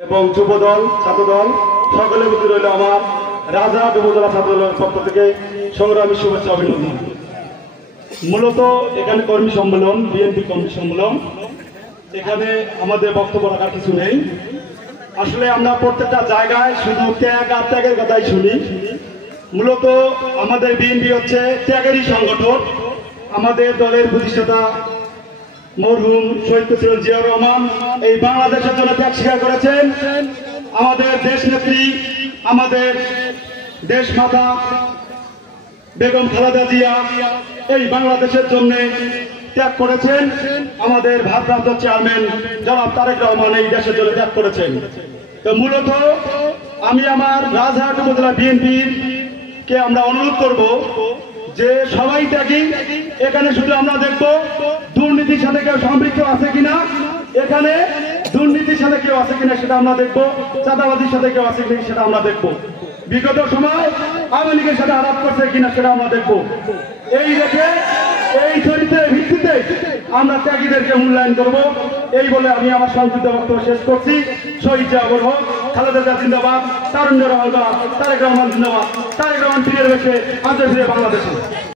এবং যুবদল ছাত্রদল সকলের প্রতি রইল আমার রাজহাট উপজেলা ছাত্রদলের পক্ষ থেকে সংগ্রামী শুভেচ্ছা অভিনন্দন। মূলত এখানে কর্মী সম্মেলন, বিএনপি কর্মী সম্মেলন, এখানে আমাদের বক্তব্য রাখার কিছু নেই। আসলে আমরা প্রত্যেকটা জায়গায় শুধু ত্যাগ আর ত্যাগের কথাই শুনি। মূলত আমাদের বিএনপি হচ্ছে ত্যাগেরই সংগঠন। আমাদের দলের প্রতিষ্ঠাতা মরহুম শহীদ প্রেসিডেন্ট জিয়াউর রহমান এই বাংলাদেশের জন্য ত্যাগ স্বীকার করেছেন। আমাদের দেশ নেত্রী, আমাদের দেশ মাতা বেগম খালেদা জিয়া এই বাংলাদেশের জন্য ত্যাগ করেছেন। আমাদের ভারপ্রাপ্ত চেয়ারম্যান জনাব তারেক রহমান এই দেশের জন্য ত্যাগ করেছেন। তো মূলত আমি আমার রাজহাট উপজেলা বিএনপির কে আমরা অনুরোধ করব যে সবাই ত্যাগী। এখানে শুধু আমরা দেখব দুর্নীতির সাথে কেউ সম্পৃক্ত আছে কিনা, এখানে দুর্নীতির সাথে কেউ আছে কিনা সেটা আমরা দেখবো, চাঁদাবাজির সাথে কেউ আছে কিনা সেটা আমরা দেখবো, বিগত সময় আওয়ামী লীগের সাথে আলাপ করছে কিনা সেটা আমরা দেখবো। এই দেখে এই চরিত্রের ভিত্তিতে আমরা ত্যাগীদেরকে মূল্যায়ন করব। এই বলে আমি আমার সংক্ষিপ্ত বক্তব্য শেষ করছি। শহীদ জিয়াউর হোক, খালেদা জিয়া জিন্দাবাদ, তারুণ্য রহমান, তারেক রহমান জিন্দাবাদ, তারেক রহমান ফিরে এসে আন্তর্জাতিক বাংলাদেশে।